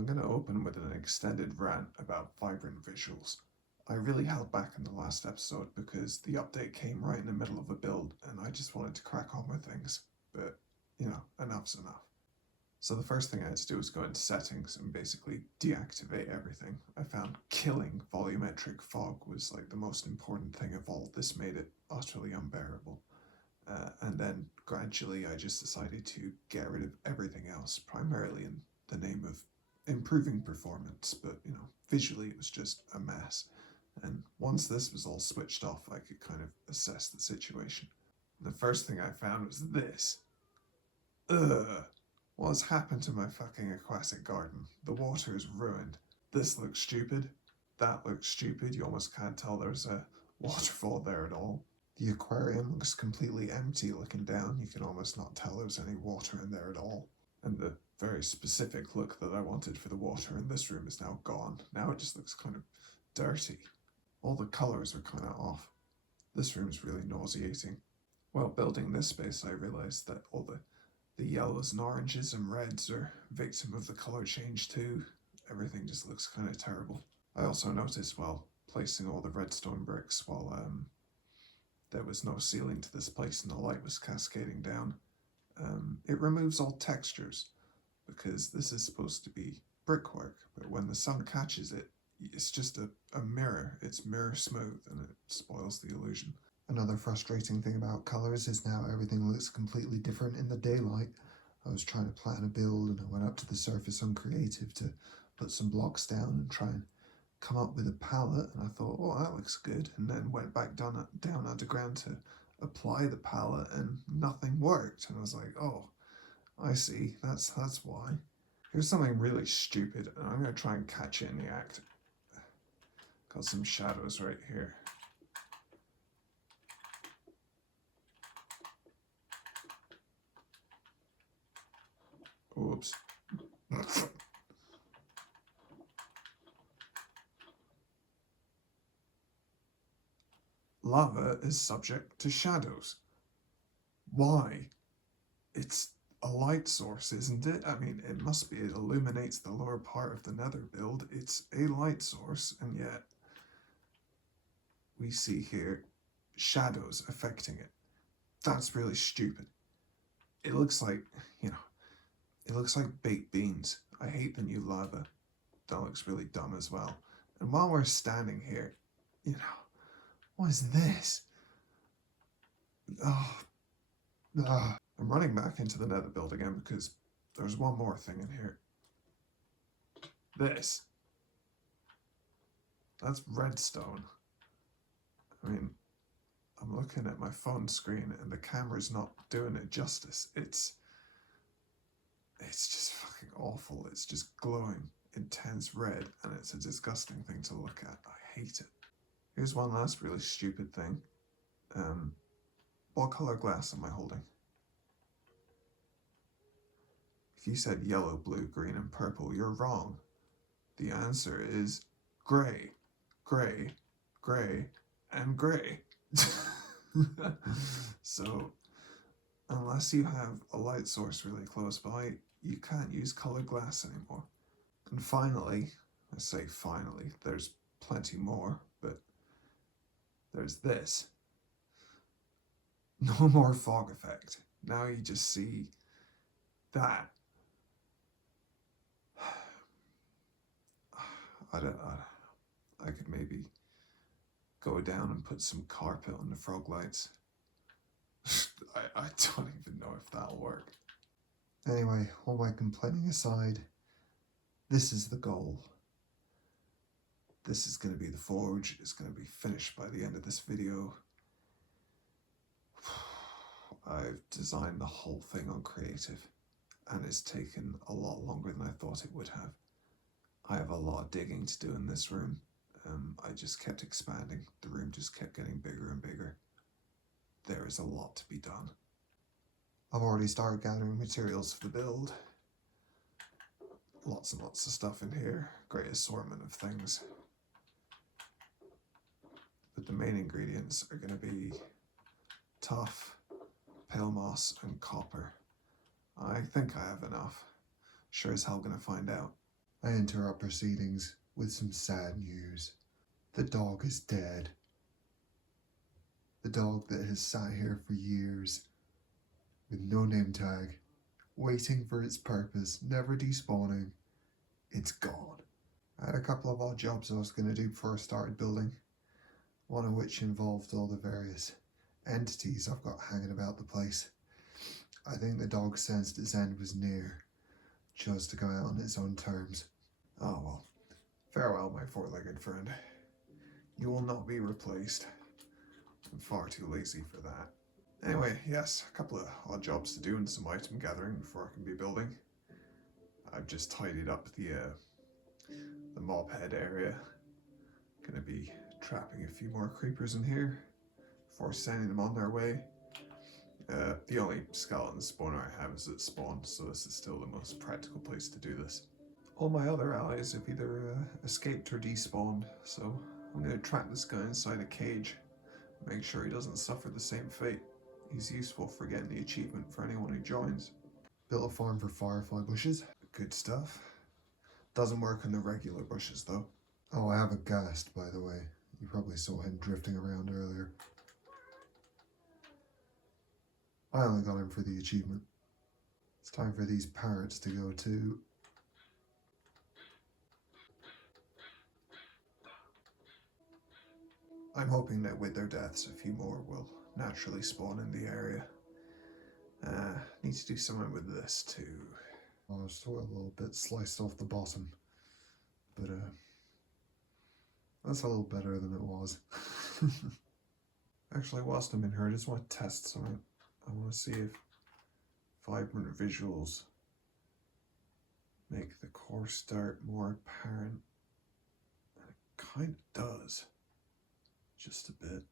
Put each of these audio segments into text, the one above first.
I'm going to open with an extended rant about vibrant visuals. I really held back in the last episode because the update came right in the middle of a build and I just wanted to crack on with things, but enough's enough. So the first thing I had to do was go into settings and basically deactivate everything. I found killing volumetric fog was like the most important thing of all. This made it utterly unbearable. And then gradually I just decided to get rid of everything else, primarily in the name of improving performance, but visually it was just a mess. And once this was all switched off, I could kind of assess the situation. The first thing I found was this. Ugh. What's happened to my fucking aquatic garden? The water is ruined. This looks stupid. That looks stupid. You almost can't tell there's a waterfall there at all. The aquarium looks completely empty looking down. You can almost not tell there's any water in there at all. And the very specific look that I wanted for the water in this room is now gone. Now it just looks kind of dirty. All the colours are kind of off. This room is really nauseating. While building this space, I realised that all the yellows and oranges and reds are victim of the colour change too. Everything just looks kind of terrible. I also noticed while placing all the redstone bricks, while there was no ceiling to this place and the light was cascading down, it removes all textures because this is supposed to be brickwork, but when the sun catches it, it's just a mirror. It's mirror smooth and it spoils the illusion. Another frustrating thing about colours is now everything looks completely different in the daylight. I was trying to plan a build and I went up to the surface on creative to put some blocks down and try and come up with a palette, and I thought, oh, that looks good, and then went back down underground to apply the palette and nothing worked, and I was like, oh, I see, that's why. Here's something really stupid, and I'm going to try and catch it in the act. Got some shadows right here. Oops. Lava is subject to shadows. Why? It's a light source, isn't it? I mean, it must be. It illuminates the lower part of the nether build. It's a light source, and yet we see here shadows affecting it. That's really stupid. It looks like, it looks like baked beans. I hate the new lava. That looks really dumb as well. And while we're standing here, what is this? Oh, I'm running back into the nether build again because there's one more thing in here. This. That's redstone. I mean, I'm looking at my phone screen and the camera's not doing it justice. It's just fucking awful. It's just glowing intense red and it's a disgusting thing to look at. I hate it. Here's one last really stupid thing. What color glass am I holding? If you said yellow, blue, green, and purple, you're wrong. The answer is gray, gray, gray, and gray. So, unless you have a light source really close by, you can't use colored glass anymore. And finally, I say finally, there's plenty more, but there's this. No more fog effect. Now you just see that. I could maybe go down and put some carpet on the frog lights. I don't even know if that'll work. Anyway, all my complaining aside, this is the goal. This is going to be the forge. It's going to be finished by the end of this video. I've designed the whole thing on creative, and it's taken a lot longer than I thought it would have. I have a lot of digging to do in this room. I just kept expanding. The room just kept getting bigger and bigger. There is a lot to be done. I've already started gathering materials for the build. Lots and lots of stuff in here. Great assortment of things. But the main ingredients are going to be tuff, pale moss, and copper. I think I have enough. Sure as hell going to find out. I I enter our proceedings with some sad news. The dog is dead. The dog that has sat here for years with no name tag, waiting for its purpose, never despawning, it's gone. I had a couple of odd jobs I was going to do before I started building, one of which involved all the various entities I've got hanging about the place. I think the dog sensed its end was near, chose to go out on its own terms. Oh well, farewell, my four-legged friend. You will not be replaced. I'm far too lazy for that. Anyway, yes, a couple of odd jobs to do and some item gathering before I can be building. I've just tidied up the mob head area. Gonna be trapping a few more creepers in here before sending them on their way. The only skeleton spawner I have is at spawn, so this is still the most practical place to do this. All my other allies have either escaped or despawned, so I'm going to trap this guy inside a cage, make sure he doesn't suffer the same fate. He's useful for getting the achievement for anyone who joins. Built a farm for firefly bushes. Good stuff. Doesn't work on the regular bushes though. Oh, I have a ghast, by the way. You probably saw him drifting around earlier. I only got him for the achievement. It's time for these parrots to go too. I'm hoping that with their deaths, a few more will naturally spawn in the area. Need to do something with this too. Oh, it's still a little bit sliced off the bottom. But that's a little better than it was. Actually, whilst I'm in here, I just want to test something. I want to see if vibrant visuals make the coarse dirt more apparent. And it kind of does. Just a bit.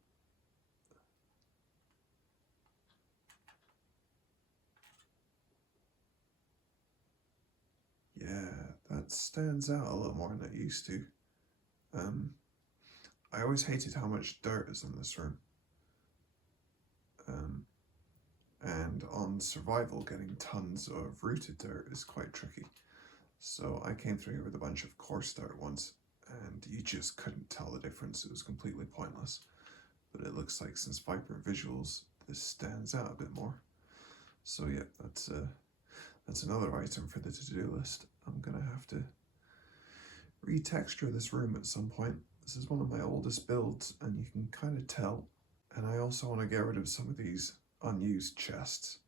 Yeah, that stands out a lot more than it used to. I always hated how much dirt is in this room. And on survival, getting tons of rooted dirt is quite tricky. So I came through here with a bunch of coarse dirt once, and you just couldn't tell the difference. It was completely pointless. But it looks like since vibrant visuals, this stands out a bit more. So yeah, that's another item for the to-do list. I'm gonna have to retexture this room at some point. This is one of my oldest builds, and you can kind of tell. And I also want to get rid of some of these unused chests.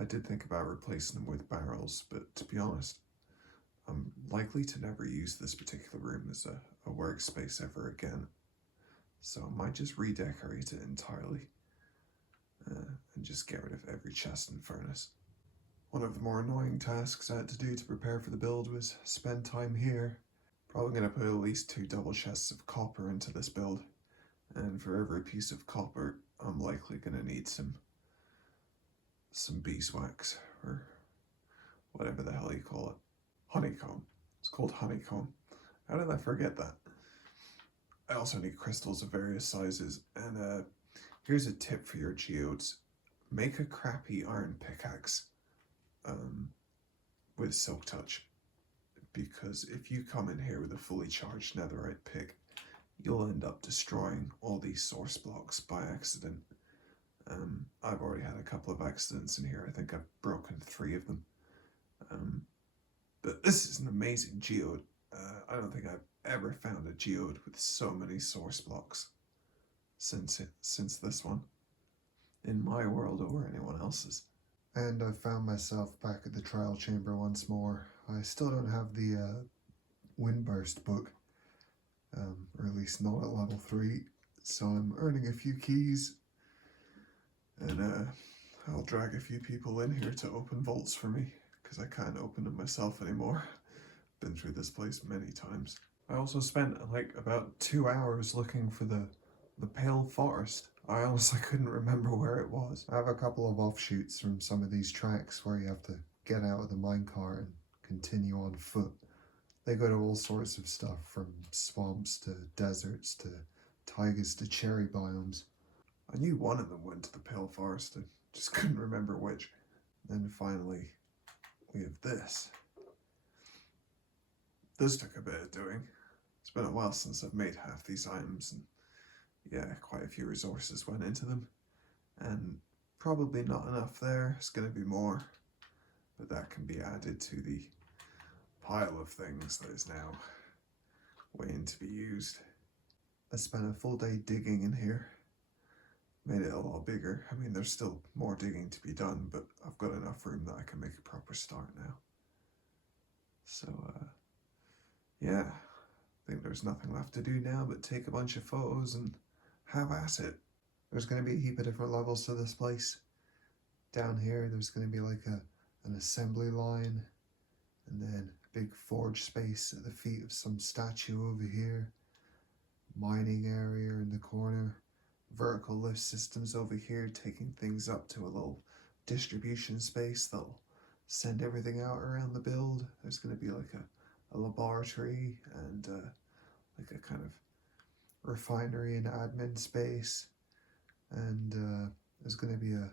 I did think about replacing them with barrels, but to be honest, I'm likely to never use this particular room as a workspace ever again. So I might just redecorate it entirely and just get rid of every chest and furnace. One of the more annoying tasks I had to do to prepare for the build was spend time here. Probably going to put at least 2 double chests of copper into this build, and for every piece of copper I'm likely going to need some beeswax, or whatever the hell you call it. Honeycomb. It's called honeycomb. How did I forget that? I also need crystals of various sizes, and here's a tip for your geodes. Make a crappy iron pickaxe with silk touch, because if you come in here with a fully charged netherite pick, you'll end up destroying all these source blocks by accident. I've already had a couple of accidents in here. I think I've broken 3 of them. But this is an amazing geode. I don't think I've ever found a geode with so many source blocks since this one, in my world or anyone else's. And I found myself back at the trial chamber once more. I still don't have the Windburst book, or at least not at level 3, so I'm earning a few keys, and I'll drag a few people in here to open vaults for me, because I can't open them myself anymore. Been through this place many times. I also spent like about 2 hours looking for the Pale Forest. I honestly couldn't remember where it was. I have a couple of offshoots from some of these tracks where you have to get out of the minecart and continue on foot. They go to all sorts of stuff, from swamps to deserts to taigas to cherry biomes. I knew one of them went to the Pale Forest, I just couldn't remember which. Then finally, we have this. This took a bit of doing. It's been a while since I've made half these items, and yeah, quite a few resources went into them. And probably not enough there. It's going to be more, but that can be added to the pile of things that is now waiting to be used. I spent a full day digging in here. Made it a lot bigger. I mean, there's still more digging to be done, but I've got enough room that I can make a proper start now. So, yeah, I think there's nothing left to do now but take a bunch of photos and have at it. There's going to be a heap of different levels to this place. Down here, there's going to be like an assembly line, and then a big forge space at the feet of some statue over here. Mining area in the corner. Vertical lift systems over here, taking things up to a little distribution space that'll send everything out around the build. There's going to be like a laboratory and like a kind of refinery and admin space. And there's going to be a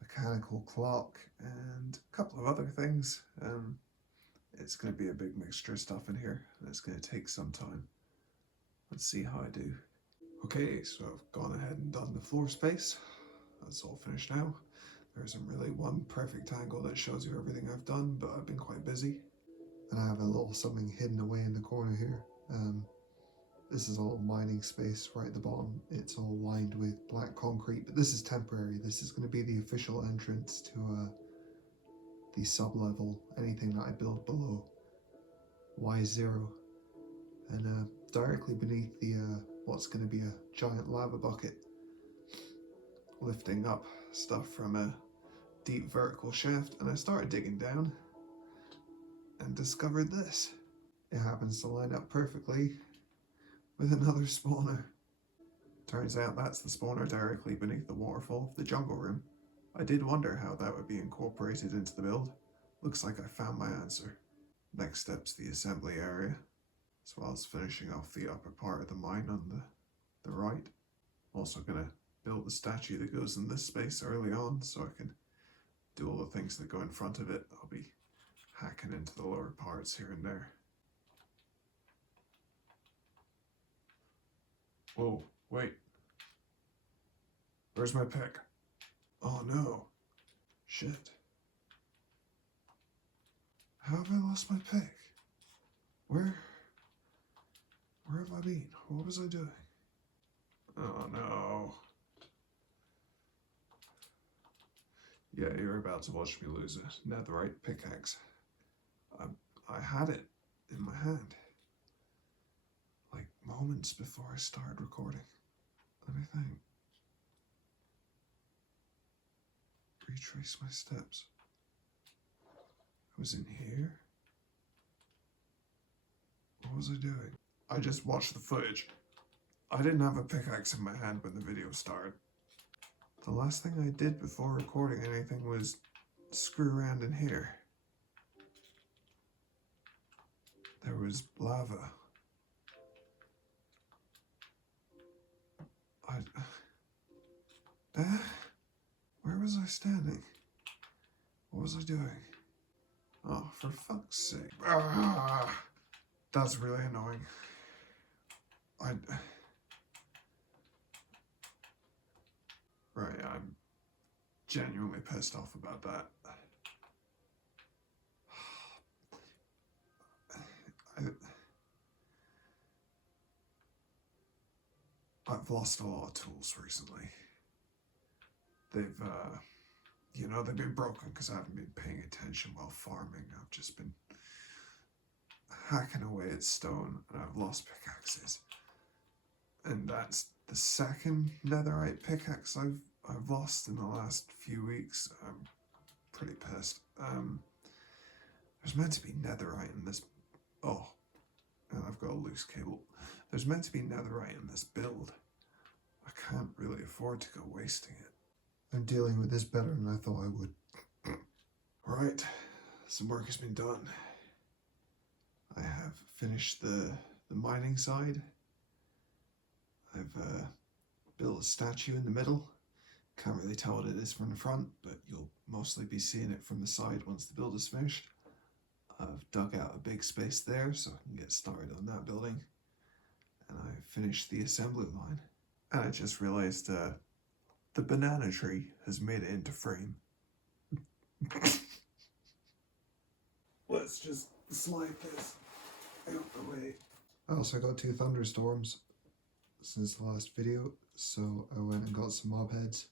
mechanical clock and a couple of other things. It's going to be a big mixture of stuff in here, and it's going to take some time. Let's see how I do. Okay, so I've gone ahead and done the floor space. That's all finished now. There isn't really one perfect angle that shows you everything I've done, but I've been quite busy. And I have a little something hidden away in the corner here. This is a little mining space right at the bottom. It's all lined with black concrete, but this is temporary. This is going to be the official entrance to the sub-level, anything that I build below Y0. And directly beneath the what's going to be a giant lava bucket, lifting up stuff from a deep vertical shaft. And I started digging down and discovered this. It happens to line up perfectly with another spawner. Turns out that's the spawner directly beneath the waterfall of the jungle room. I did wonder how that would be incorporated into the build. Looks like I found my answer. Next step's the assembly area, as well as finishing off the upper part of the mine on the right. Also gonna build the statue that goes in this space early on so I can do all the things that go in front of it. I'll be hacking into the lower parts here and there. Whoa, wait. Where's my pick? Oh no. Shit. How have I lost my pick? Where have I been? What was I doing? Oh no. Yeah, you're about to watch me lose a netherite pickaxe. I had it in my hand, like moments before I started recording. Let me think. Retrace my steps. I was in here. What was I doing? I just watched the footage. I didn't have a pickaxe in my hand when the video started. The last thing I did before recording anything was screw around in here. There was lava. Where was I standing? What was I doing? Oh, for fuck's sake. That's really annoying. Right, I'm genuinely pissed off about that. I've lost a lot of tools recently. They've been broken because I haven't been paying attention while farming. I've just been hacking away at stone, and I've lost pickaxes. And that's the second netherite pickaxe I've lost in the last few weeks. I'm pretty pissed. There's meant to be netherite in this. Oh, and I've got a loose cable. There's meant to be netherite in this build. I can't really afford to go wasting it. I'm dealing with this better than I thought I would. Right, some work has been done. I have finished the mining side. I've built a statue in the middle. Can't really tell what it is from the front, but you'll mostly be seeing it from the side once the build is finished. I've dug out a big space there so I can get started on that building. And I finished the assembly line. And I just realized the banana tree has made it into frame. Let's just slide this out the way. I also got 2 thunderstorms since the last video, so I went and got some mob heads.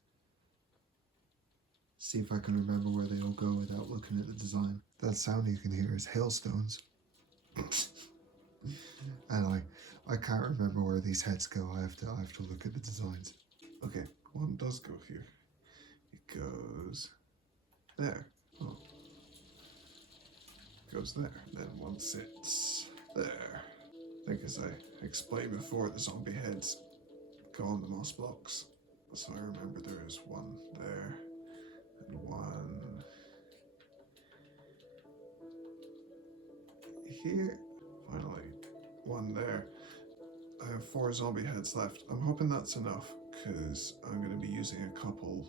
See if I can remember where they all go without looking at the design. That sound you can hear is hailstones. And I can't remember where these heads go. I have to look at the designs. Okay, one does go here. It goes there. Oh. It goes there. Then one sits there. I think as I explained before, the zombie heads go on the moss blocks. So I remember there is one there and one here. Finally, one there. I have 4 zombie heads left. I'm hoping that's enough because I'm going to be using a couple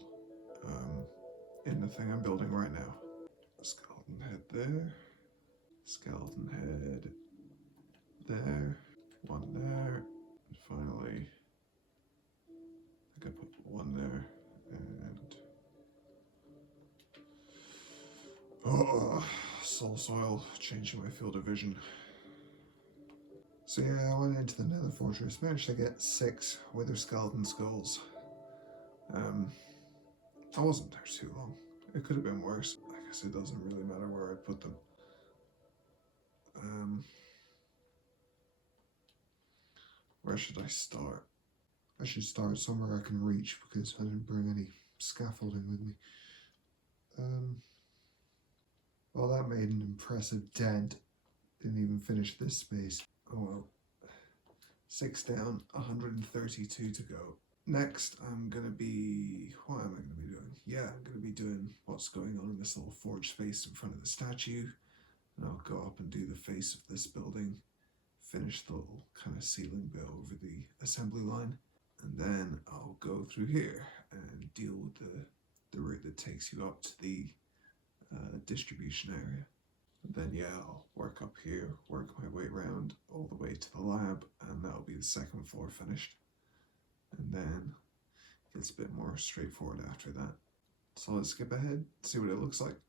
in the thing I'm building right now. Skeleton head there. Skeleton head there. One there. And finally, I think I put one there. And soul soil, changing my field of vision. So yeah, I went into the Nether Fortress, managed to get 6 wither skeleton skulls. I wasn't there too long. It could have been worse. I guess it doesn't really matter where I put them. Where should I start? I should start somewhere I can reach because I didn't bring any scaffolding with me. Well, that made an impressive dent. Didn't even finish this space. Oh well. 6 down, 132 to go. Next, I'm going to be... What am I going to be doing? Yeah, I'm going to be doing what's going on in this little forge space in front of the statue. And I'll go up and do the face of this building. Finish the little kind of ceiling bit over the assembly line. And then I'll go through here and deal with the route that takes you up to the distribution area. And then yeah, I'll work up here, work my way around all the way to the lab, and that'll be the 2nd floor finished. And then it gets a bit more straightforward after that. So let's skip ahead, see what it looks like.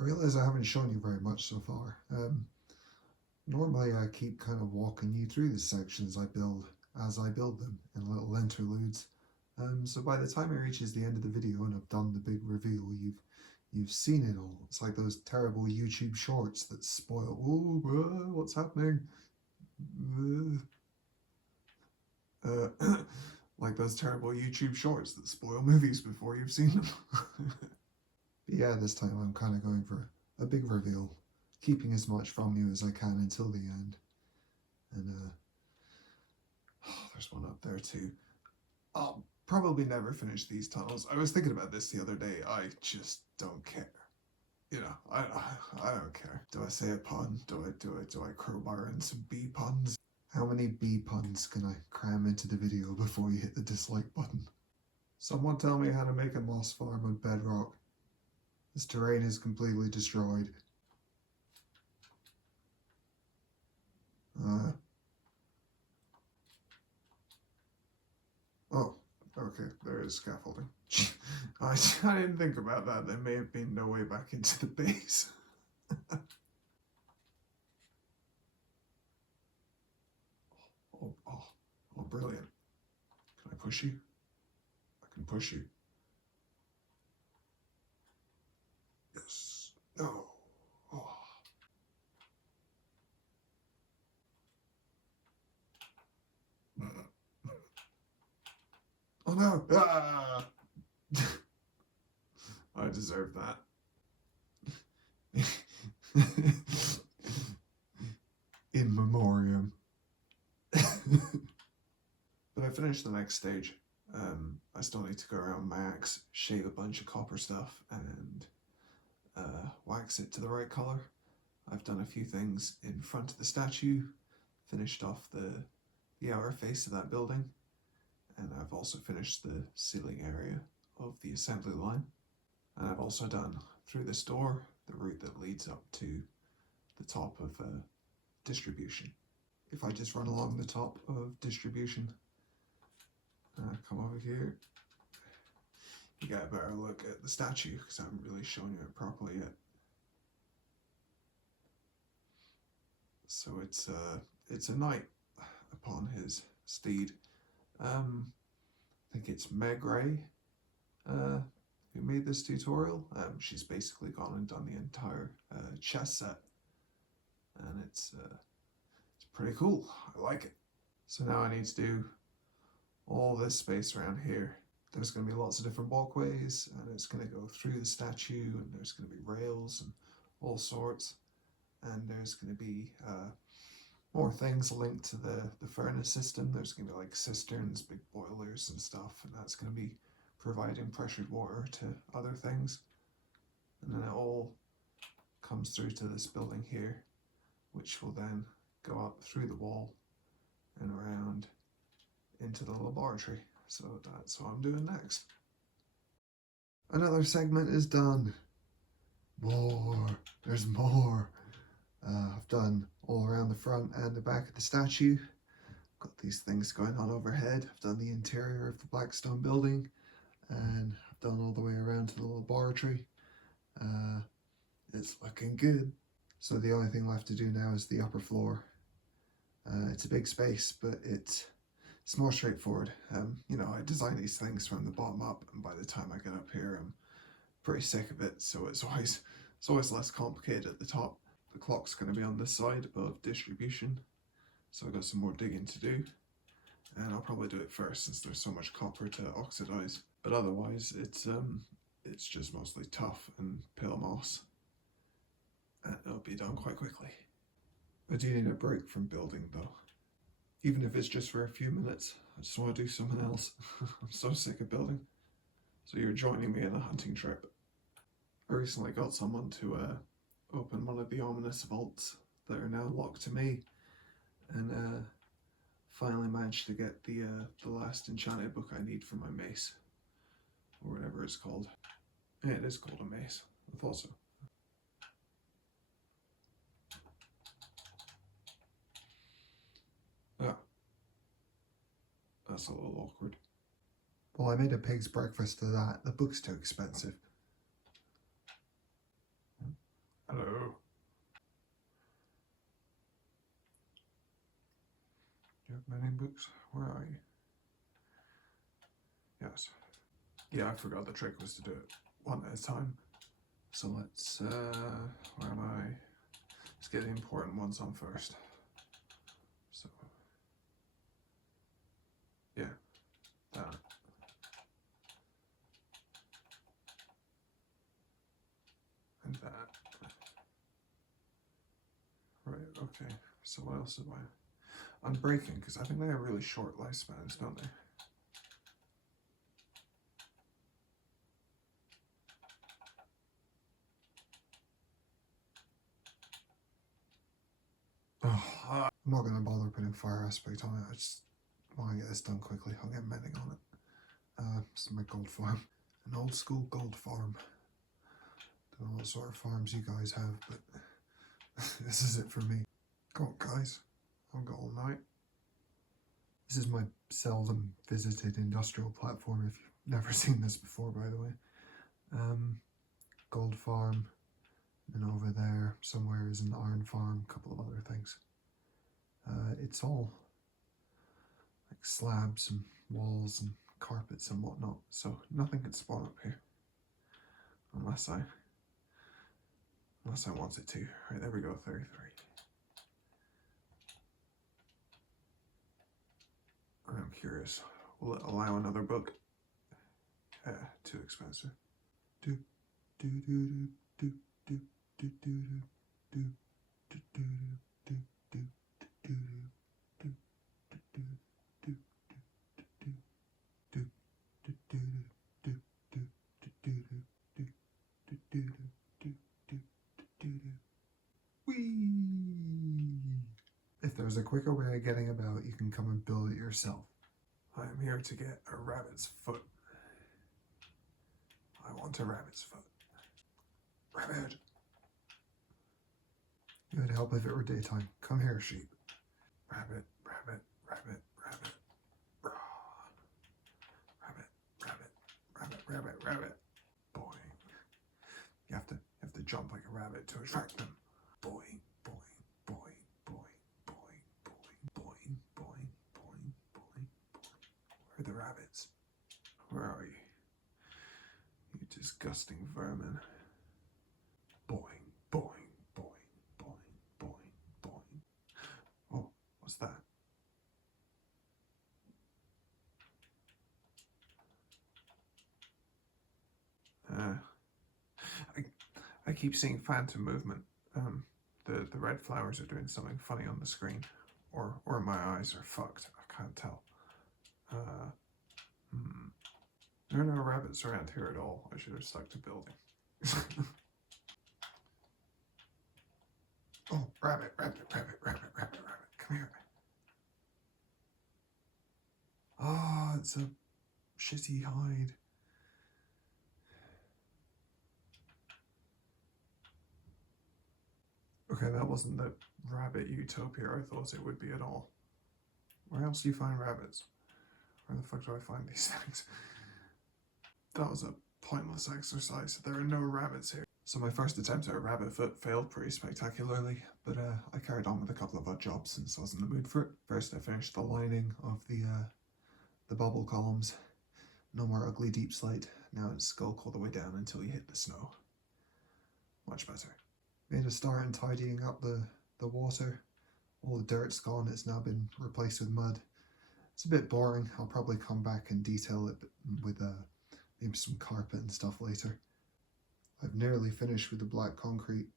I realise I haven't shown you very much so far. Normally I keep kind of walking you through the sections I build as I build them in little interludes. So by the time it reaches the end of the video and I've done the big reveal, you've seen it all. It's like those terrible YouTube shorts that spoil, oh, what's happening? Like those terrible YouTube shorts that spoil movies before you've seen them. But yeah, this time I'm kind of going for a big reveal, keeping as much from you as I can until the end. And there's one up there too. I'll probably never finish these tunnels. I was thinking about this the other day. I just don't care. You know, I don't care. Do I say a pun? Do I crowbar in some bee puns? How many bee puns can I cram into the video before you hit the dislike button? Someone tell me how to make a moss farm on bedrock. This terrain is completely destroyed. Oh, okay, there is scaffolding. I didn't think about that. There may have been no way back into the base. Oh, brilliant. Can I push you? I can push you. Yes. No. Oh. Oh no! Ah! I deserve that. In memoriam. But I finished the next stage. I still need to go around my axe, shave a bunch of copper stuff, and wax it to the right color. I've done a few things in front of the statue, finished off the outer face of that building, and I've also finished the ceiling area of the assembly line. And I've also done through this door the route that leads up to the top of distribution. If I just run along the top of distribution, come over here, you get a better look at the statue because I haven't really shown you it properly yet. So it's a knight upon his steed. I think it's Meg Ray who made this tutorial. She's basically gone and done the entire chess set, and it's pretty cool. I like it. So now I need to do all this space around here. There's going to be lots of different walkways, and it's going to go through the statue, and there's going to be rails and all sorts, and there's going to be more things linked to the furnace system. There's going to be like cisterns, big boilers and stuff, and that's going to be providing pressured water to other things. And then it all comes through to this building here, which will then go up through the wall and around into the laboratory. So that's what I'm doing next. Another segment is done. More. There's more. I've done all around the front and the back of the statue. Got these things going on overhead. I've done the interior of the Blackstone building, and I've done all the way around to the laboratory. It's looking good. So the only thing left to do now is the upper floor. It's a big space, but it's more straightforward. You know, I design these things from the bottom up, and by the time I get up here, I'm pretty sick of it. So it's always less complicated at the top. The clock's going to be on this side above distribution, so I've got some more digging to do, and I'll probably do it first since there's so much copper to oxidize. But otherwise, it's just mostly tuff and pale moss, and it'll be done quite quickly. I do need a break from building though. Even if it's just for a few minutes, I just want to do something else. I'm so sick of building. So you're joining me in a hunting trip. I recently got someone to open one of the ominous vaults that are now locked to me, and finally managed to get the last enchanted book I need for my mace, or whatever it's called. Yeah, it is called a mace. I thought so. Ah, that's a little awkward. Well, I made a pig's breakfast of that. The book's too expensive. Hello. Do you have many books? Where are you? Yes. Yeah, I forgot the trick was to do it one at a time. So let's, where am I? Let's get the important ones on first. So, yeah, that. And that. Right, okay. So what else am I? Unbreaking, because I think they have really short lifespans, don't they? I'm not going to bother putting fire aspect on it. I just want to get this done quickly. I'll get mending on it. This is my gold farm. An old school gold farm. Don't know what sort of farms you guys have, but this is it for me. Go on, guys. I've got all night. This is my seldom visited industrial platform, if you've never seen this before, by the way. Gold farm. And over there somewhere is an iron farm, a couple of other things. It's all like slabs and walls and carpets and whatnot, so nothing can spawn up here. Unless I want it to. Right, there we go, 33. I'm curious, will it allow another book? Too expensive. Do, do, do, do, do, do, do, do, do, do, do, do, do, do, If there's a quicker way of getting about, you can come and build it yourself. I am here to get a rabbit's foot. I want a rabbit's foot. Rabbit! It would help if it were daytime. Come here, sheep. Rabbit, rabbit, rabbit, rabbit. Raw. Rabbit, rabbit, rabbit, rabbit, rabbit. Boing. You have to jump like a rabbit to attract them. Boing, boing, boing, boing, boing, boing, boing, boing, boing, boing, boing. Where are the rabbits? Where are you? You disgusting vermin. Boing, boing, boing, boing, boing, boing. Oh, what's that? I, I keep seeing phantom movement. The red flowers are doing something funny on the screen, or my eyes are fucked. I can't tell. There are no rabbits around here at all. I should have stuck to building. Oh, rabbit, rabbit, rabbit, rabbit, rabbit, rabbit. Come here. Ah, it's a shitty hide. Okay, that wasn't the rabbit utopia I thought it would be at all. Where else do you find rabbits? Where the fuck do I find these things? That was a pointless exercise. There are no rabbits here. So my first attempt at a rabbit foot failed pretty spectacularly, but I carried on with a couple of odd jobs since I was in the mood for it. First, I finished the lining of the bubble columns. No more ugly deep slate. Now it's skulk all the way down until you hit the snow. Much better. Made a start in tidying up the water. All the dirt's gone. It's now been replaced with mud. It's a bit boring. I'll probably come back and detail it with maybe some carpet and stuff later. I've nearly finished with the black concrete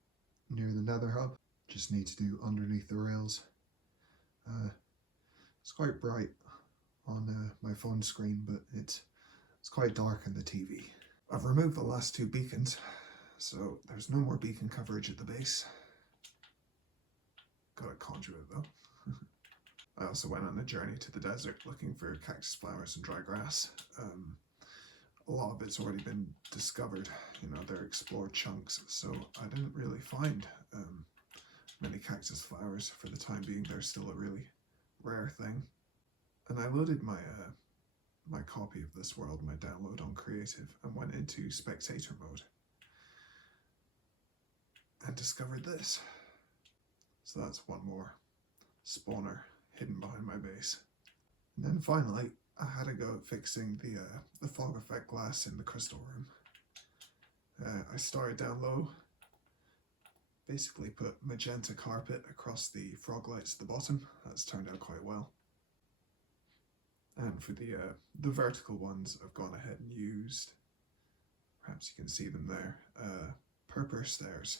near the nether hub. Just need to do underneath the rails. It's quite bright on my phone screen, but it's quite dark in the TV. I've removed the last two beacons, so there's no more beacon coverage at the base. Got a conduit though. I also went on a journey to the desert looking for cactus flowers and dry grass. A lot of it's already been discovered, they're explored chunks, so I didn't really find many cactus flowers for the time being. They're still a really rare thing. And I loaded my my copy of this world, my download on creative, and went into spectator mode and discovered this. So that's one more spawner hidden behind my base. And then finally, I had a go at fixing the fog effect glass in the crystal room. I started down low, basically put magenta carpet across the frog lights at the bottom. That's turned out quite well. And for the vertical ones, I've gone ahead and used, perhaps you can see them there, purple stairs,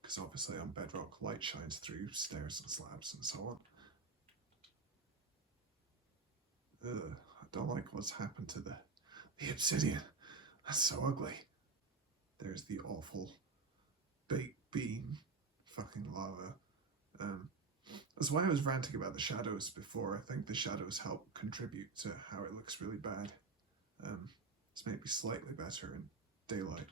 because obviously on bedrock light shines through stairs and slabs and so on. I don't like what's happened to the obsidian. That's so ugly. There's the awful baked bean fucking lava. That's why I was ranting about the shadows before. I think the shadows help contribute to how it looks really bad. It's maybe slightly better in daylight.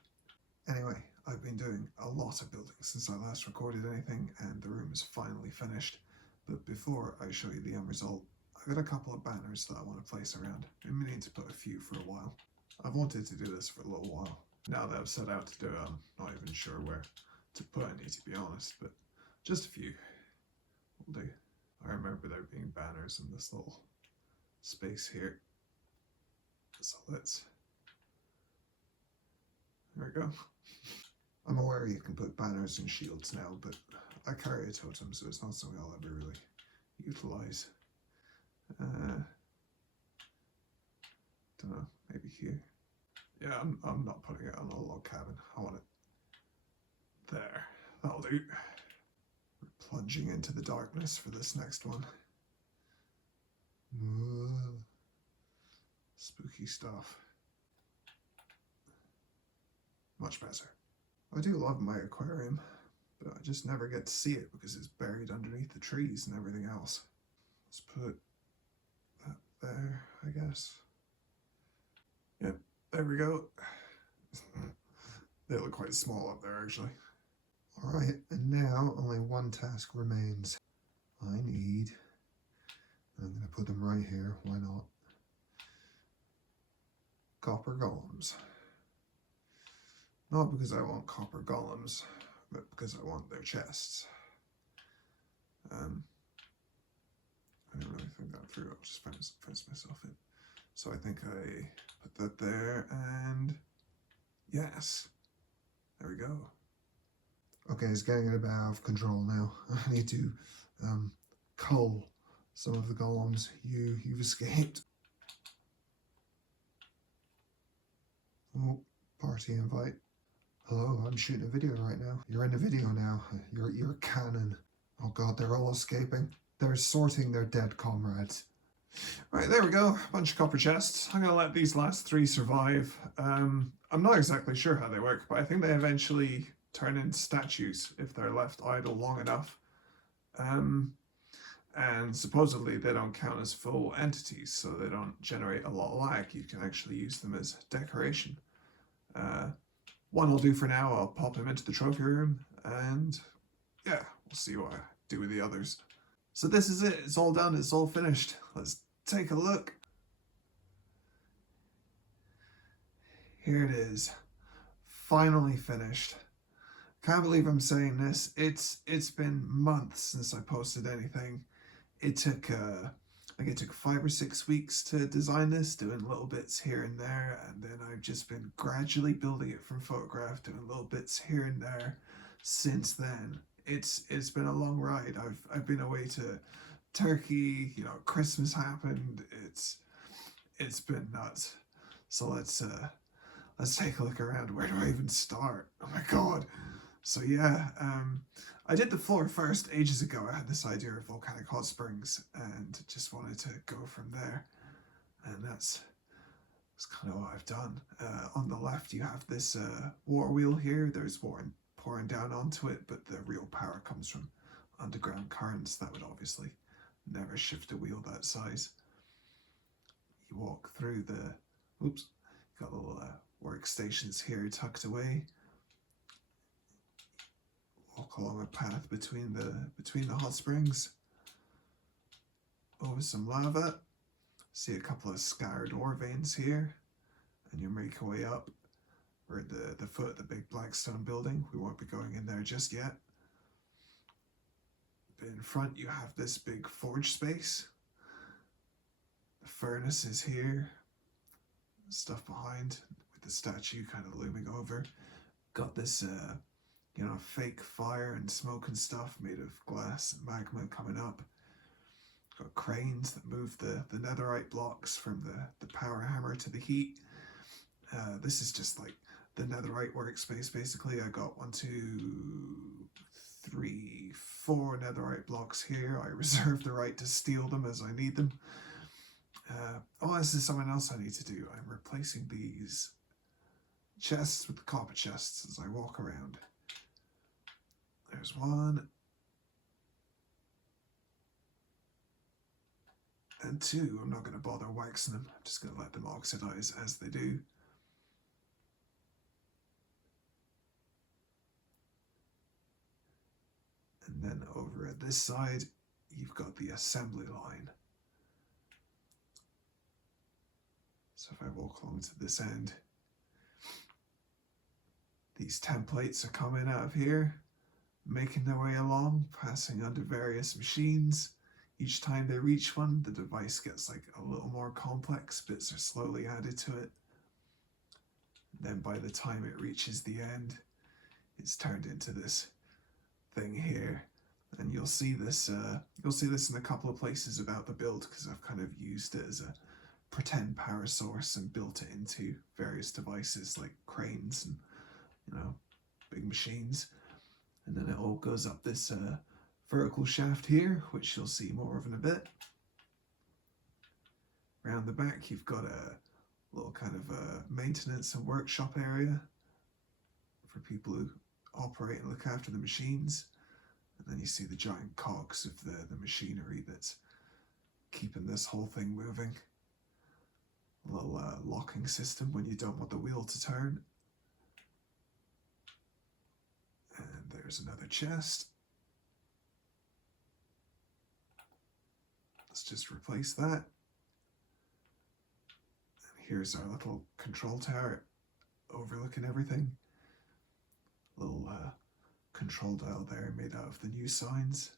Anyway, I've been doing a lot of building since I last recorded anything, and the room is finally finished. But before I show you the end result, I've got a couple of banners that I want to place around. I'm meaning to put a few for a while. I've wanted to do this for a little while. Now that I've set out to do it, I'm not even sure where to put any, to be honest, but just a few will do. I remember there being banners in this little space here. So let's... There we go. I'm aware you can put banners and shields now, but I carry a totem, so it's not something I'll ever really utilize. Don't know, maybe here. Yeah, I'm not putting it on a log cabin. I want it there. That'll do. We're plunging into the darkness for this next one. Whoa. Spooky stuff. Much better. I do love my aquarium, but I just never get to see it because it's buried underneath the trees and everything else. Let's put that there, I guess. Yep, there we go. They look quite small up there, actually. Alright, and now only one task remains. I'm going to put them right here, why not? Copper golems. Not because I want copper golems, but because I want their chests. I didn't really think that through, I'll just fence myself in. So I think I put that there, and yes, there we go. Okay, it's getting a bit out of control now. I need to cull some of the golems. You've escaped. Oh, party invite. Hello, I'm shooting a video right now. You're in the video now. You're canon. Oh god, they're all escaping. They're sorting their dead comrades. Right, there we go. Bunch of copper chests. I'm going to let these last 3 survive. I'm not exactly sure how they work, but I think they eventually turn into statues if they're left idle long enough. And supposedly they don't count as full entities, so they don't generate a lot of lag. You can actually use them as decoration. One will do for now. I'll pop him into the trophy room, and yeah, we'll see what I do with the others. So this is it. It's all done. It's all finished. Let's take a look. Here it is. Finally finished. Can't believe I'm saying this. It's been months since I posted anything. It took I think it took 5 or 6 weeks to design this, doing little bits here and there, and then I've just been gradually building it from photograph, doing little bits here and there since then. It's been a long ride. I've been away to Turkey, you know, Christmas happened. It's been nuts. So let's take a look around. Where do I even start? Oh my god. So yeah, I did the floor first ages ago. I had this idea of volcanic hot springs and just wanted to go from there. And that's kind of what I've done. On the left you have this water wheel here. There's water pouring down onto it, but the real power comes from underground currents. That would obviously never shift a wheel that size. You walk through the, oops, got little workstations here tucked away. Walk along a path between the hot springs. Over some lava. See a couple of scattered ore veins here, and you make your way up. We're at the foot of the big black stone building. We won't be going in there just yet. But in front you have this big forge space. The furnace is here. Stuff behind with the statue kind of looming over. Got this you know, fake fire and smoke and stuff made of glass and magma coming up. Got cranes that move the netherite blocks from the power hammer to the heat. This is just like the netherite workspace basically. I got 1, 2, 3, 4 netherite blocks here. I reserve the right to steal them as I need them. Oh, this is something else I need to do. I'm replacing these chests with the copper chests as I walk around. There's one. And 2, I'm not going to bother waxing them. I'm just going to let them oxidize as they do. And then over at this side, you've got the assembly line. So if I walk along to this end, these templates are coming out of here, making their way along, passing under various machines. Each time they reach one, the device gets like a little more complex. Bits are slowly added to it. Then by the time it reaches the end, it's turned into this thing here. And you'll see this in a couple of places about the build, because I've kind of used it as a pretend power source and built it into various devices like cranes and, you know, big machines. And then it all goes up this vertical shaft here, which you'll see more of in a bit. Around the back you've got a little kind of maintenance and workshop area for people who operate and look after the machines. And then you see the giant cogs of the machinery that's keeping this whole thing moving. A little locking system when you don't want the wheel to turn. And there's There's another chest. Let's just replace that. And here's our little control tower overlooking everything. Little control dial there made out of the new signs.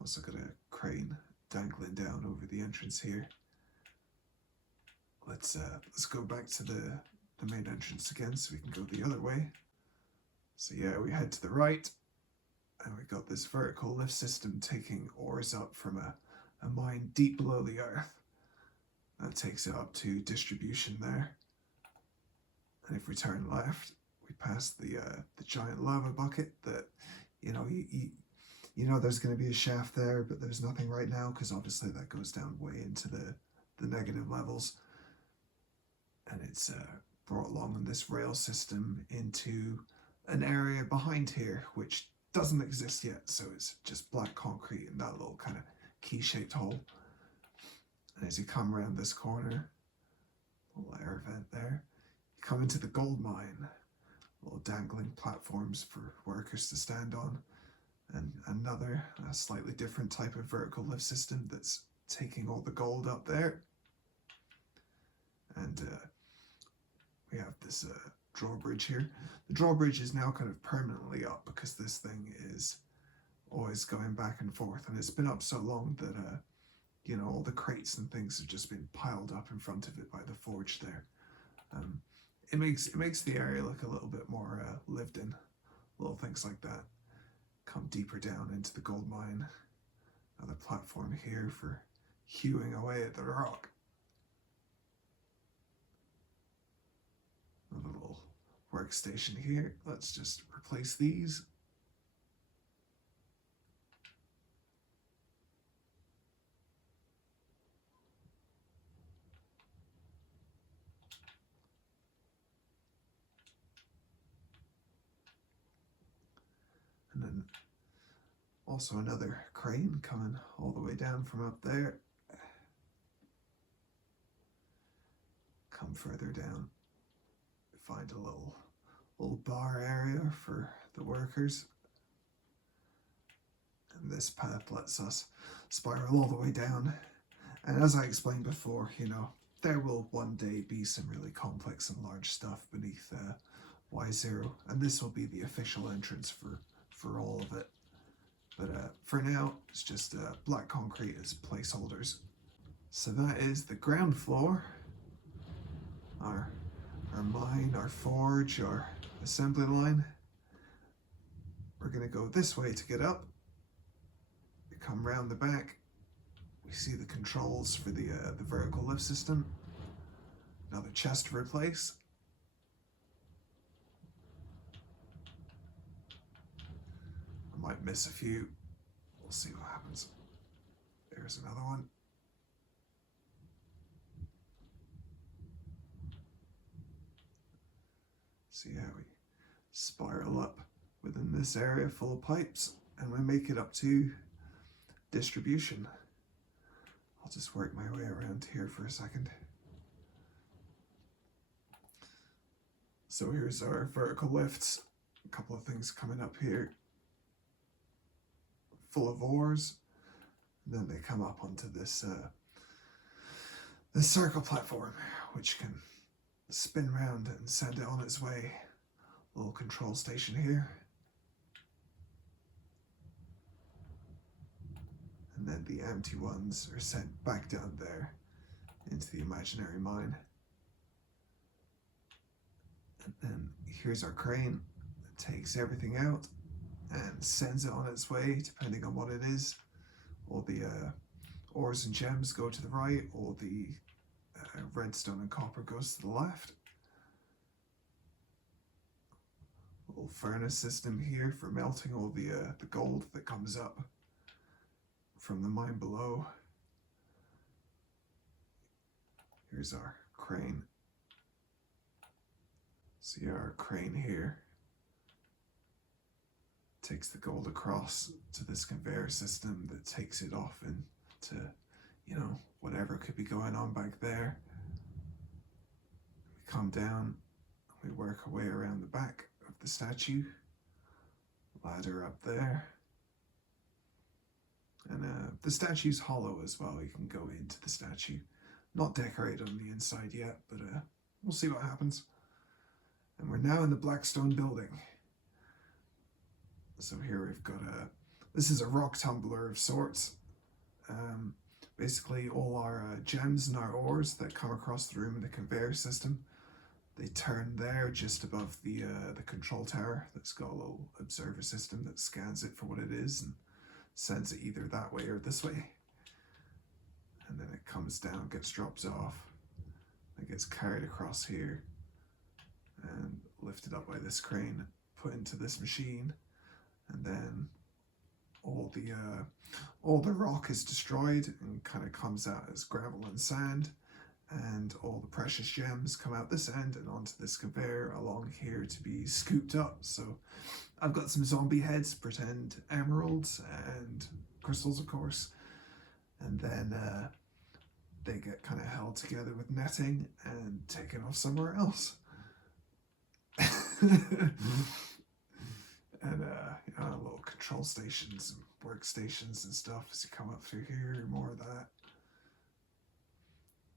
Also got a crane dangling down over the entrance here. Let's go back to the main entrance again so we can go the other way. So yeah, we head to the right and we got this vertical lift system taking ores up from a mine deep below the earth. That takes it up to distribution there. And if we turn left, we pass the giant lava bucket that, you know there's going to be a shaft there, but there's nothing right now because obviously that goes down way into the negative levels. And it's brought along in this rail system into an area behind here which doesn't exist yet, so it's just black concrete in that little kind of key-shaped hole. And as you come around this corner, little air vent there, you come into the gold mine. Little dangling platforms for workers to stand on, and another slightly different type of vertical lift system that's taking all the gold up there. And we have this drawbridge here. The drawbridge is now kind of permanently up because this thing is always going back and forth, and it's been up so long that all the crates and things have just been piled up in front of it by the forge there. It makes the area look a little bit more lived in. Little things like that. Come deeper down into the gold mine. Another platform here for hewing away at the rock. Another little workstation here. Let's just replace these. And then also another crane coming all the way down from up there. Come further down. Find a little bar area for the workers. And this path lets us spiral all the way down. And as I explained before, there will one day be some really complex and large stuff beneath Y0, and this will be the official entrance for all of it. But for now, it's just black concrete as placeholders. So that is the ground floor. Our mine, our forge, our assembly line. We're going to go this way to get up. We come round the back. We see the controls for the vertical lift system. Another chest to replace. I might miss a few. We'll see what happens. There's another one. See how we spiral up within this area full of pipes, and we make it up to distribution. I'll just work my way around here for a second. So here's our vertical lifts. A couple of things coming up here. Full of ores. And then they come up onto this circle platform, which can spin round and send it on its way. Little control station here. And then the empty ones are sent back down there into the imaginary mine. And then here's our crane that takes everything out and sends it on its way, depending on what it is. All the ores and gems go to the right, all the redstone and copper goes to the left. Little furnace system here for melting all the gold that comes up from the mine below. Here's our crane. See our crane here takes the gold across to this conveyor system that takes it off into, whatever could be going on back there. We come down, we work our way around the back of the statue. Ladder up there. And the statue's hollow as well. You can go into the statue. Not decorated on the inside yet, but we'll see what happens. And we're now in the Blackstone building. So here we've got this is a rock tumbler of sorts. Basically all our gems and our ores that come across the room in the conveyor system, they turn there just above the control tower that's got a little observer system that scans it for what it is and sends it either that way or this way. And then it comes down, gets dropped off, it gets carried across here and lifted up by this crane, put into this machine, and then all the rock is destroyed and kind of comes out as gravel and sand, and all the precious gems come out this end and onto this conveyor along here to be scooped up. So I've got some zombie heads, pretend emeralds and crystals, of course, and then they get kind of held together with netting and taken off somewhere else. And little control stations and workstations and stuff as you come up through here, more of that.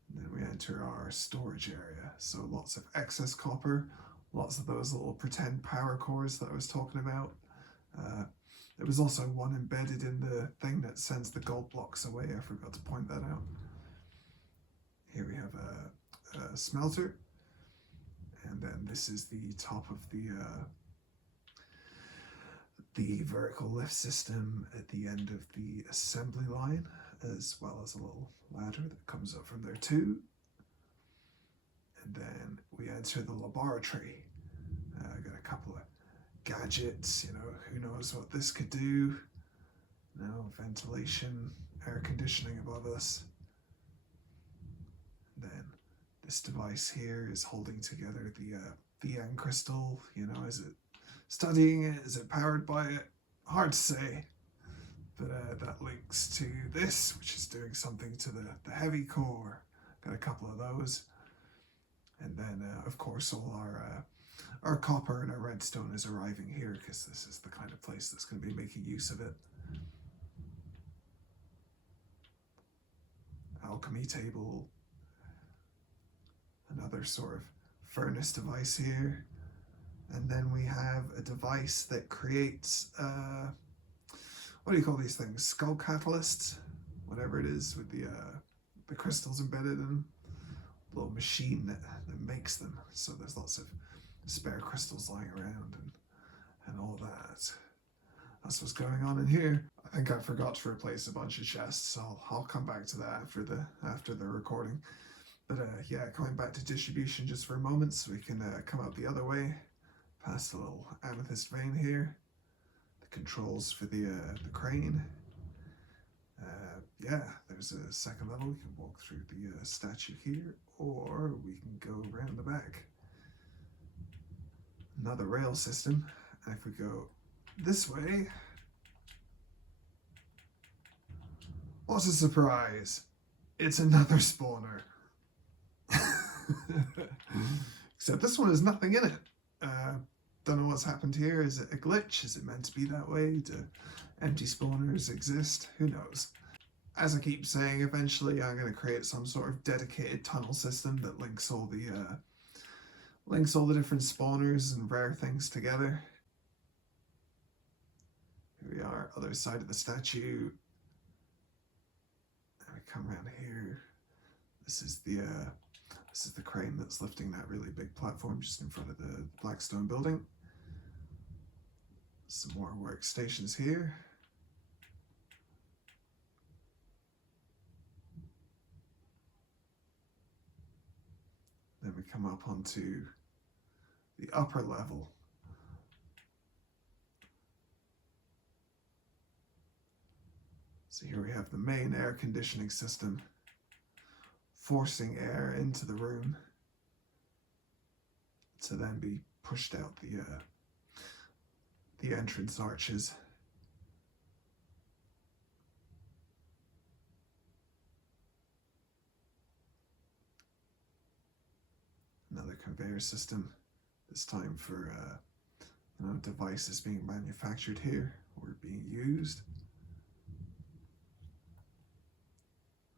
And then we enter our storage area. So lots of excess copper, lots of those little pretend power cores that I was talking about. There was also one embedded in the thing that sends the gold blocks away. I forgot to point that out. Here we have a smelter. And then this is the top of the vertical lift system at the end of the assembly line, as well as a little ladder that comes up from there too. And then we enter the laboratory. Got a couple of gadgets, who knows what this could do. Ventilation, air conditioning above us. And then this device here is holding together the VN crystal. Is it studying it? Is it powered by it? Hard to say. But that links to this, which is doing something to the heavy core. Got a couple of those. And then, of course, all our copper and our redstone is arriving here because this is the kind of place that's going to be making use of it. Alchemy table. Another sort of furnace device here. And then we have a device that creates, what do you call these things? Skull catalysts? Whatever it is with the crystals embedded in them. A little machine that makes them. So there's lots of spare crystals lying around and all that. That's what's going on in here. I think I forgot to replace a bunch of chests, so I'll come back to that after the recording. But coming back to distribution just for a moment so we can come out the other way. Past the little amethyst vein here. The controls for the crane. There's a second level. We can walk through the statue here, or we can go around the back. Another rail system. And if we go this way, what a surprise! It's another spawner. Except this one has nothing in it. Don't know what's happened here. Is it a glitch? Is it meant to be that way? Do empty spawners exist? Who knows? As I keep saying, eventually I'm going to create some sort of dedicated tunnel system that links all the different spawners and rare things together. Here we are, other side of the statue. And we come around here. This is the crane that's lifting that really big platform just in front of the Blackstone building. Some more workstations here. Then we come up onto the upper level. So here we have the main air conditioning system, forcing air into the room to then be pushed out the entrance arches. Another conveyor system this time for devices being manufactured here or being used.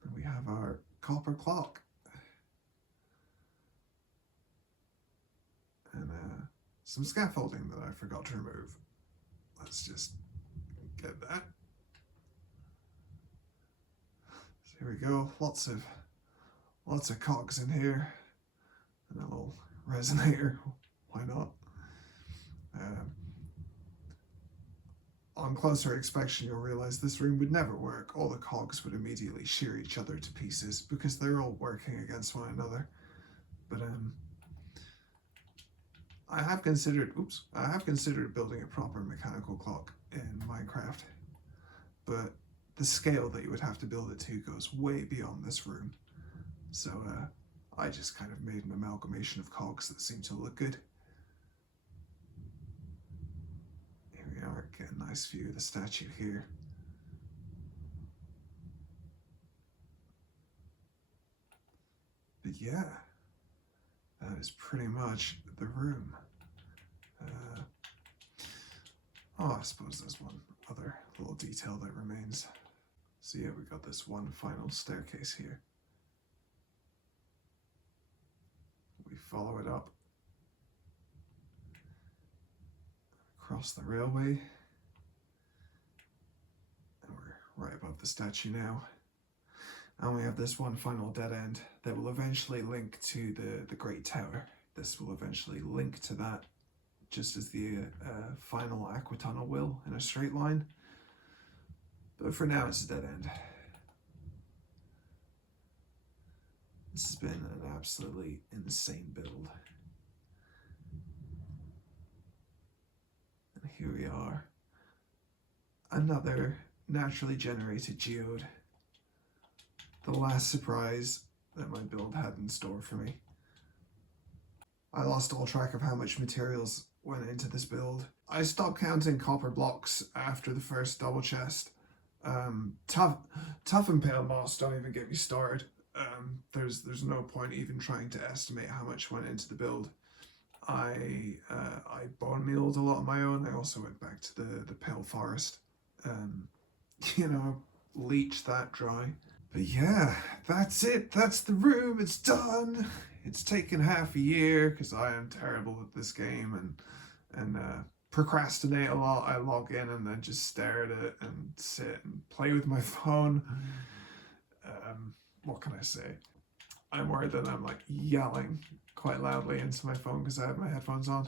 And we have our copper clock. And some scaffolding that I forgot to remove. Let's just get that. So here we go. Lots of cogs in here, and a little resonator. Why not? On closer inspection, you'll realize this room would never work. All the cogs would immediately shear each other to pieces because they're all working against one another. But I have considered building a proper mechanical clock in Minecraft, but the scale that you would have to build it to goes way beyond this room. So I just kind of made an amalgamation of cogs that seem to look good. Here we are, get a nice view of the statue here. But yeah, that is pretty much the room. I suppose there's one other little detail that remains. So yeah, we got this one final staircase here. We follow it up across the railway, and we're right above the statue now. And we have this one final dead end that will eventually link to the Great Tower. This will eventually link to that, just as the final aquatunnel will, in a straight line. But for now, it's a dead end. This has been an absolutely insane build. And here we are. Another naturally generated geode. The last surprise that my build had in store for me. I lost all track of how much materials went into this build. I stopped counting copper blocks after the first double chest. Tough and pale moss, don't even get me started. There's no point even trying to estimate how much went into the build. I bone mealed a lot on my own. I also went back to the pale forest. Leached that dry. But yeah, that's it. That's the room. It's done. It's taken half a year because I am terrible at this game and procrastinate a lot. I log in and then just stare at it and sit and play with my phone. What can I say? I'm worried that I'm like yelling quite loudly into my phone because I have my headphones on.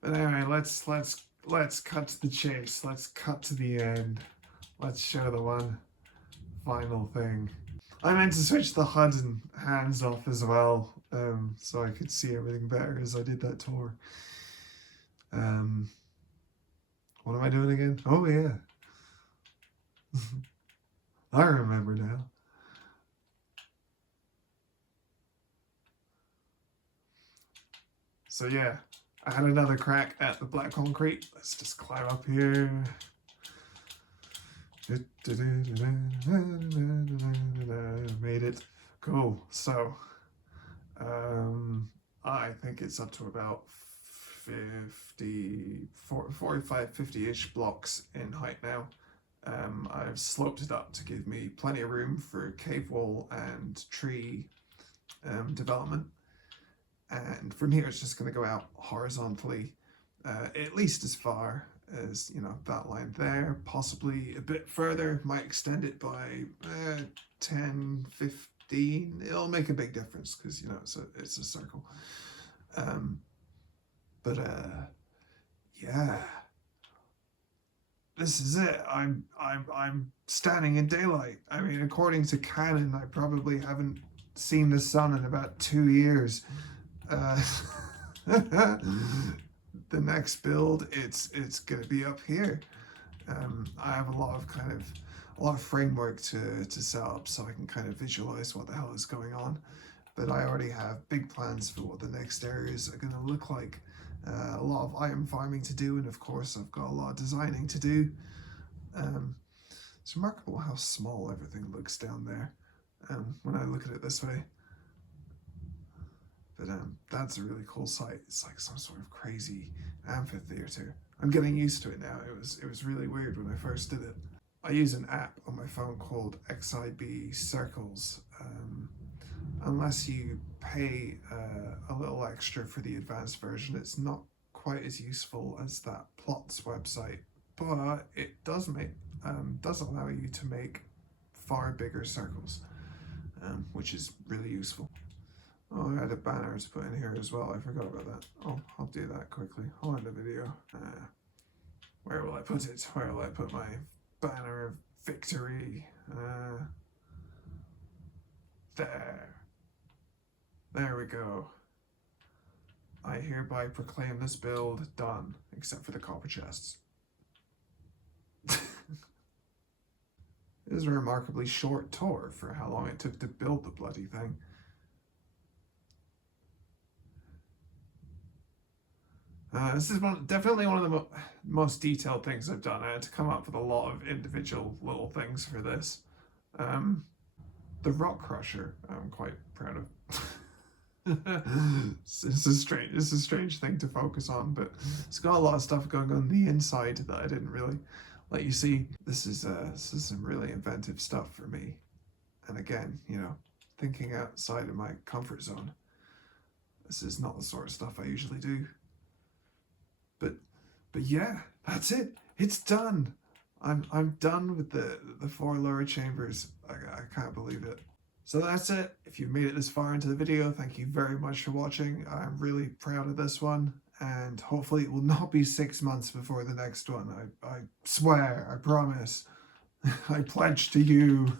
But anyway, let's cut to the chase. Let's cut to the end. Let's show the one final thing. I meant to switch the HUD and hands off as well, so I could see everything better as I did that tour. What am I doing again? Oh yeah. I remember now. So yeah, I had another crack at the black concrete. Let's just climb up here. Made it. Cool. So, I think it's up to about 45, 50-ish blocks in height now. I've sloped it up to give me plenty of room for cave wall and tree development. And from here, it's just going to go out horizontally, at least as far as, that line there, possibly a bit further. Might extend it by 10, 15. It'll make a big difference because, it's a circle. Yeah, this is it. I'm standing in daylight. I mean, according to canon, I probably haven't seen the sun in about 2 years. The next build, it's gonna be up here. I have a lot of framework to set up so I can kind of visualize what the hell is going on. But I already have big plans for what the next areas are gonna look like. A lot of item farming to do, and of course I've got a lot of designing to do. It's remarkable how small everything looks down there when I look at it this way. But that's a really cool site. It's like some sort of crazy amphitheater. I'm getting used to it now. It was really weird when I first did it. I use an app on my phone called XIB Circles. Unless you pay a little extra for the advanced version, it's not quite as useful as that plots website, but it does allow you to make far bigger circles, which is really useful. Oh, I had a banner to put in here as well. I forgot about that. Oh, I'll do that quickly. I'll end the video. Where will I put it? Where will I put my banner of victory? There. There we go. I hereby proclaim this build done, except for the copper chests. It is a remarkably short tour for how long it took to build the bloody thing. This is definitely one of the most detailed things I've done. I had to come up with a lot of individual little things for this. The rock crusher, I'm quite proud of. It's a strange thing to focus on, but it's got a lot of stuff going on the inside that I didn't really let you see. This is some really inventive stuff for me, and again, thinking outside of my comfort zone. This is not the sort of stuff I usually do. But yeah, that's it. It's done. I'm done with the 4 lower chambers. I can't believe it. So that's it. If you've made it this far into the video, thank you very much for watching. I'm really proud of this one, and hopefully it will not be 6 months before the next one. I swear, I promise. I pledge to you.